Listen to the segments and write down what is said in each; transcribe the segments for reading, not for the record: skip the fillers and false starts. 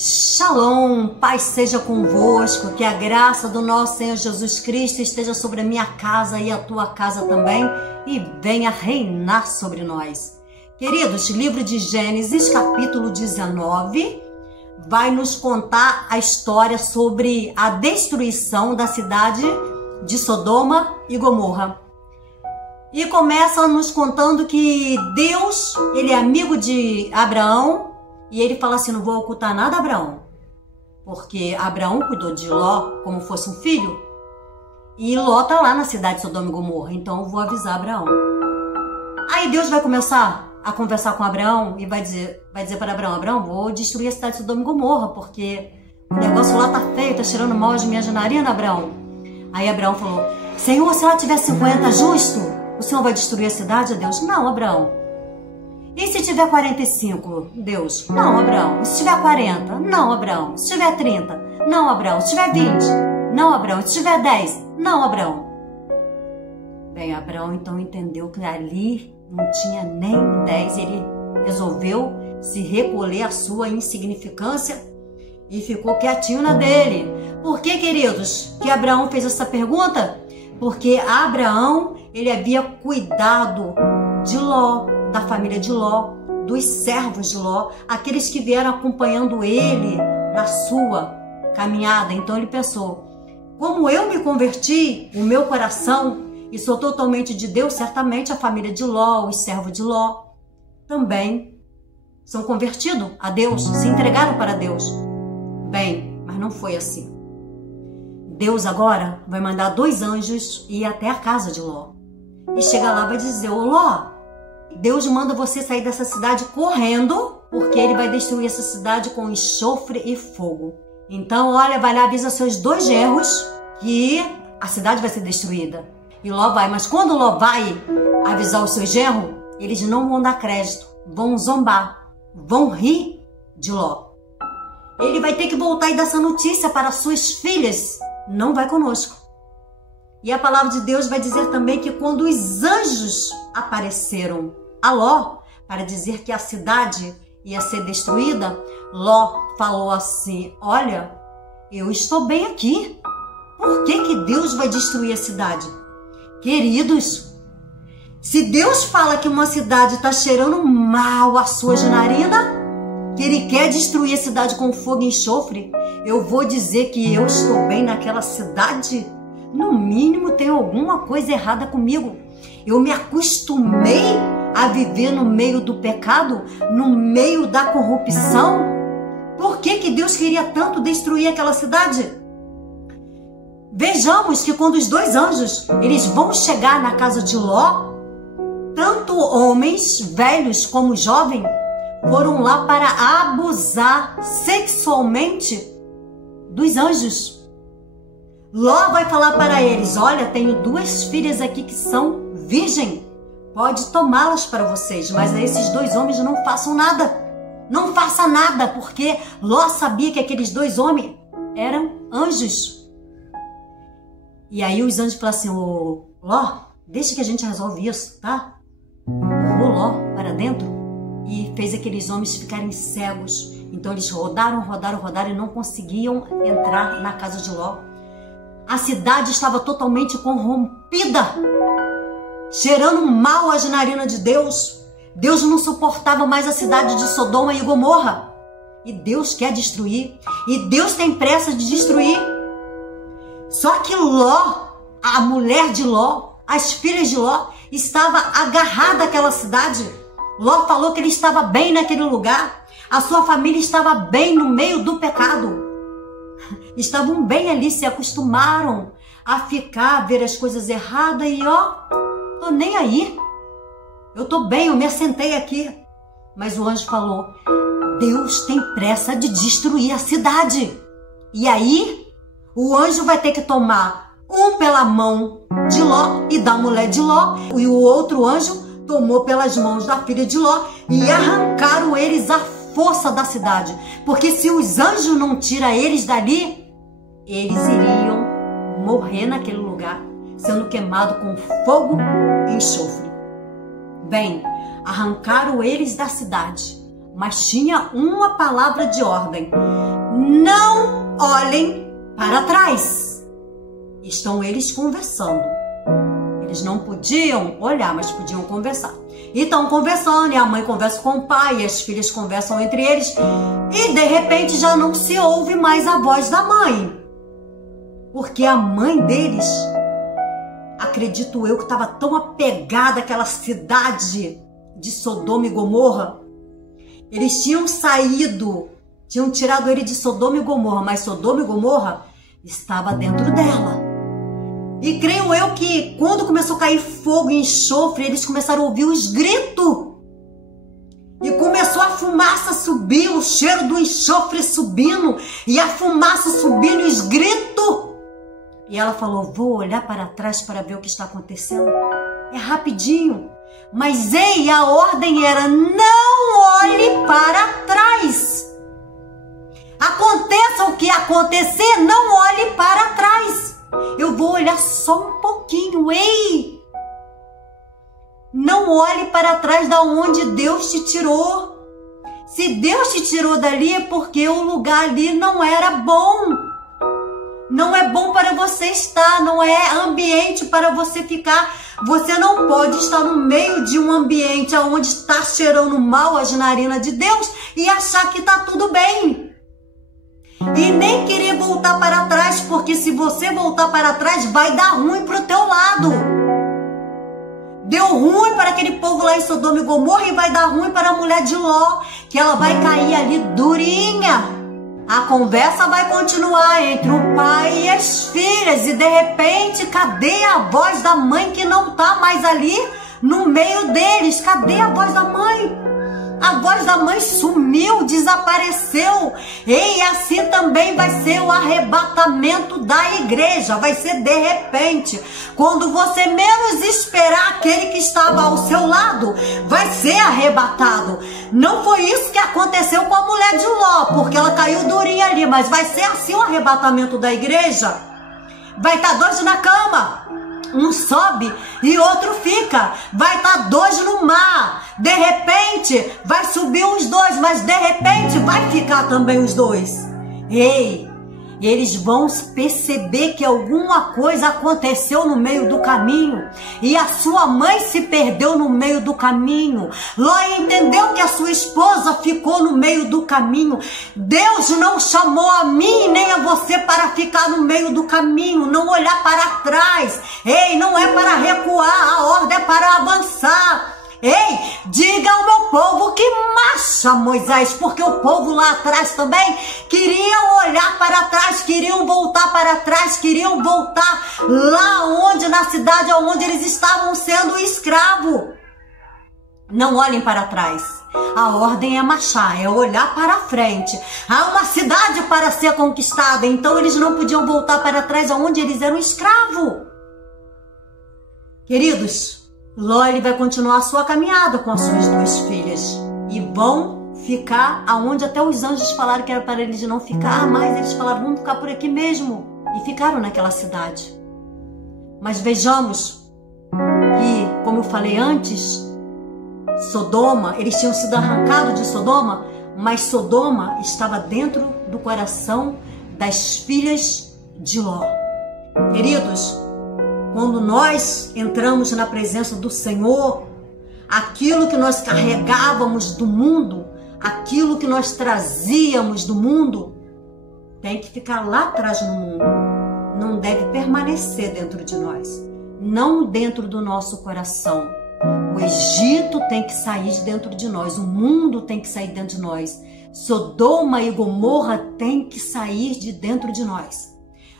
Shalom, paz seja convosco, que a graça do nosso Senhor Jesus Cristo esteja sobre a minha casa e a tua casa também e venha reinar sobre nós. Queridos, livro de Gênesis, capítulo 19, vai nos contar a história sobre a destruição da cidade de Sodoma e Gomorra. E começa nos contando que Deus, ele é amigo de Abraão, e ele fala assim: não vou ocultar nada, Abraão, porque Abraão cuidou de Ló como fosse um filho, e Ló tá lá na cidade de Sodoma e Gomorra, então eu vou avisar Abraão. Aí Deus vai começar a conversar com Abraão e vai dizer para Abraão: Abraão, vou destruir a cidade de Sodoma e Gomorra, porque o negócio lá tá feio, tá cheirando mal de minha narinas, Abraão. Aí Abraão falou: Senhor, se ela tiver 50 justo, o Senhor vai destruir a cidade? Deus: não, Abraão. E se tiver 45, Deus? Não, Abraão. E se tiver 40? Não, Abraão. E se tiver 30? Não, Abraão. E se tiver 20? Não, Abraão. E se tiver 10? Não, Abraão. Bem, Abraão então entendeu que ali não tinha nem 10. Ele resolveu se recolher à sua insignificância e ficou quietinho na dele. Por que, queridos, que Abraão fez essa pergunta? Porque Abraão, ele havia cuidado de Ló, da família de Ló, dos servos de Ló, aqueles que vieram acompanhando ele na sua caminhada. Então ele pensou: como eu me converti, o meu coração, e sou totalmente de Deus, certamente a família de Ló, os servos de Ló, também são convertidos a Deus, se entregaram para Deus. Bem, mas não foi assim. Deus agora vai mandar 2 anjos ir até a casa de Ló. E chega lá e vai dizer: ô Ló, Deus manda você sair dessa cidade correndo, porque ele vai destruir essa cidade com enxofre e fogo. Então, olha, vai lá, avisa seus 2 genros que a cidade vai ser destruída. E Ló vai, mas quando Ló vai avisar os seus genros, eles não vão dar crédito, vão zombar, vão rir de Ló. Ele vai ter que voltar e dar essa notícia para suas filhas: não vai conosco. E a palavra de Deus vai dizer também que quando os anjos apareceram a Ló para dizer que a cidade ia ser destruída, Ló falou assim: olha, eu estou bem aqui. Por que Deus vai destruir a cidade? Queridos, se Deus fala que uma cidade está cheirando mal a sua narina, que ele quer destruir a cidade com fogo e enxofre, eu vou dizer que eu estou bem naquela cidade? No mínimo tem alguma coisa errada comigo. Eu me acostumei a viver no meio do pecado, no meio da corrupção. Por que Deus queria tanto destruir aquela cidade? Vejamos que quando os 2 anjos eles vão chegar na casa de Ló, tanto homens velhos como jovens foram lá para abusar sexualmente dos anjos. Ló vai falar para eles: olha, tenho 2 filhas aqui que são virgem, pode tomá-las para vocês, mas a esses 2 homens não façam nada. Não faça nada, porque Ló sabia que aqueles 2 homens eram anjos. E aí os anjos falaram assim: ô Ló, deixa que a gente resolve isso, tá? Empurrou Ló para dentro e fez aqueles homens ficarem cegos. Então eles rodaram e não conseguiam entrar na casa de Ló. A cidade estava totalmente corrompida, cheirando mal as narinas de Deus. Deus não suportava mais a cidade de Sodoma e Gomorra. E Deus quer destruir. E Deus tem pressa de destruir. Só que Ló, a mulher de Ló, as filhas de Ló, estava agarrada àquela cidade. Ló falou que ele estava bem naquele lugar. A sua família estava bem no meio do pecado. Estavam bem ali, se acostumaram a ficar, a ver as coisas erradas e ó, tô nem aí. Eu tô bem, eu me assentei aqui. Mas o anjo falou: Deus tem pressa de destruir a cidade. E aí, o anjo vai ter que tomar um pela mão de Ló e da mulher de Ló, e o outro anjo tomou pelas mãos da filha de Ló e arrancaram eles à força da cidade. Porque se os anjos não tiram eles dali, eles iriam morrer naquele lugar, sendo queimado com fogo e enxofre. Bem, arrancaram eles da cidade. mas tinha uma palavra de ordem: não olhem para trás. Estão eles conversando. Eles não podiam olhar, mas podiam conversar. E estão conversando, e a mãe conversa com o pai, e as filhas conversam entre eles, e de repente já não se ouve mais a voz da mãe. Porque a mãe deles, acredito eu, que estava tão apegada àquela cidade de Sodoma e Gomorra. Eles tinham saído, tinham tirado ele de Sodoma e Gomorra, mas Sodoma e Gomorra estava dentro dela. E creio eu que quando começou a cair fogo e enxofre, eles começaram a ouvir os gritos. E começou a fumaça subir, o cheiro do enxofre subindo, e a fumaça subindo, os gritos. E ela falou: vou olhar para trás para ver o que está acontecendo. É rapidinho. Mas ei, a ordem era: não olhe para trás. Aconteça o que acontecer, não olhe para trás. Eu vou olhar só um pouquinho, ei! Não olhe para trás da onde Deus te tirou. Se Deus te tirou dali é porque o lugar ali não era bom. Não é bom para você estar, não é ambiente para você ficar. Você não pode estar no meio de um ambiente onde está cheirando mal as narinas de Deus e achar que está tudo bem. E nem querer voltar para trás, porque se você voltar para trás, vai dar ruim para o teu lado. Deu ruim para aquele povo lá em Sodoma e Gomorra e vai dar ruim para a mulher de Ló, que ela vai cair ali durinha. A conversa vai continuar entre o pai e as filhas e de repente, cadê a voz da mãe que não está mais ali no meio deles? Cadê a voz da mãe? A voz da mãe sumiu, desapareceu. E assim também vai ser o arrebatamento da igreja. Vai ser de repente. Quando você menos esperar, aquele que estava ao seu lado vai ser arrebatado. Não foi isso que aconteceu com a mulher de Ló, porque ela caiu durinha ali. Mas vai ser assim o arrebatamento da igreja. Vai estar dois na cama. Um sobe e outro fica. Vai estar dois no mar. De repente vai subir os dois, mas de repente vai ficar também os dois. Ei, eles vão perceber que alguma coisa aconteceu no meio do caminho. E a sua mãe se perdeu no meio do caminho. Ló entendeu que a sua esposa ficou no meio do caminho. Deus não chamou a mim nem a você para ficar no meio do caminho. Não olhar para trás. Ei, não é para recuar, a ordem é para avançar. Ei, diga ao meu povo que marcha, Moisés, porque o povo lá atrás também queriam olhar para trás, queriam voltar para trás, queriam voltar lá onde, na cidade onde eles estavam sendo escravos. Não olhem para trás. A ordem é marchar, é olhar para frente. Há uma cidade para ser conquistada, então eles não podiam voltar para trás aonde eles eram escravos. Queridos, Ló ele vai continuar a sua caminhada com as suas duas filhas e vão ficar aonde até os anjos falaram que era para eles não ficar, mas eles falaram: vamos ficar por aqui mesmo, e ficaram naquela cidade. Mas vejamos que, como eu falei antes, Sodoma, eles tinham sido arrancados de Sodoma, mas Sodoma estava dentro do coração das filhas de Ló. Queridos, quando nós entramos na presença do Senhor, aquilo que nós carregávamos do mundo, aquilo que nós trazíamos do mundo, tem que ficar lá atrás no mundo. Não deve permanecer dentro de nós, não dentro do nosso coração. O Egito tem que sair de dentro de nós, o mundo tem que sair dentro de nós. Sodoma e Gomorra tem que sair de dentro de nós.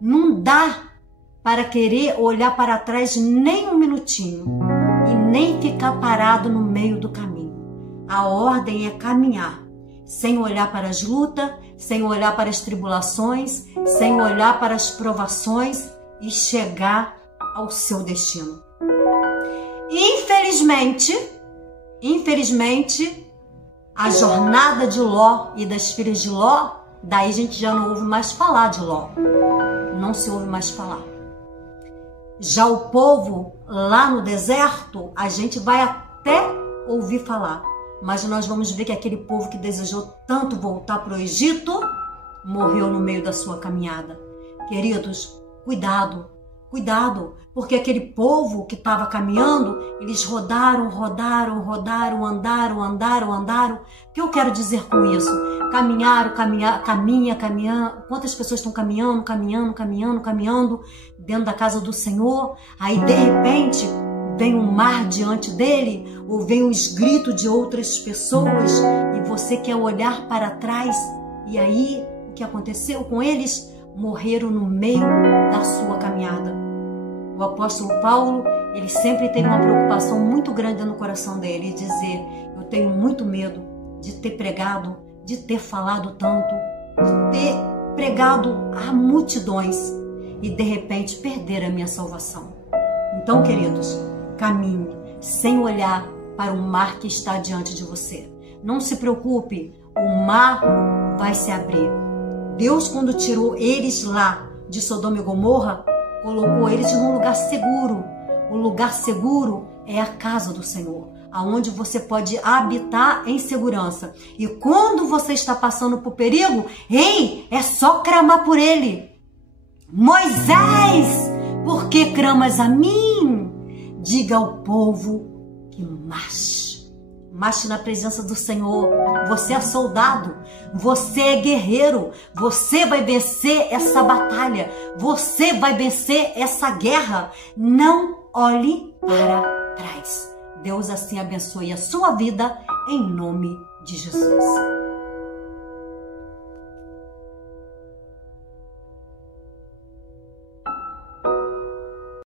Não dá para querer olhar para trás nem um minutinho e nem ficar parado no meio do caminho. A ordem é caminhar, sem olhar para as lutas, sem olhar para as tribulações, sem olhar para as provações e chegar ao seu destino. Infelizmente, a jornada de Ló e das filhas de Ló, daí a gente já não ouve mais falar de Ló. Não se ouve mais falar. Já o povo lá no deserto, a gente vai até ouvir falar, Mas nós vamos ver que aquele povo que desejou tanto voltar para o Egito morreu no meio da sua caminhada. Queridos, cuidado, cuidado, porque aquele povo que estava caminhando, eles rodaram, andaram. O que eu quero dizer com isso? Caminha. Quantas pessoas estão caminhando dentro da casa do Senhor? Aí, de repente, vem um mar diante dele, ou vem os gritos de outras pessoas, e você quer olhar para trás, e aí, o que aconteceu com eles? Morreram no meio da sua caminhada. O apóstolo Paulo, ele sempre teve uma preocupação muito grande no coração dele, dizer: eu tenho muito medo de ter pregado, de ter falado tanto, de ter pregado a multidões e de repente perder a minha salvação. Então, queridos, caminhe sem olhar para o mar que está diante de você. Não se preocupe, o mar vai se abrir. Deus, quando tirou eles lá de Sodoma e Gomorra, colocou eles num lugar seguro. O lugar seguro é a casa do Senhor, aonde você pode habitar em segurança. E quando você está passando por perigo, é só clamar por ele. Moisés, por que clamas a mim? Diga ao povo que marche. Marche na presença do Senhor. Você é soldado, você é guerreiro, você vai vencer essa batalha, você vai vencer essa guerra. Não olhe para trás. Deus assim abençoe a sua vida em nome de Jesus.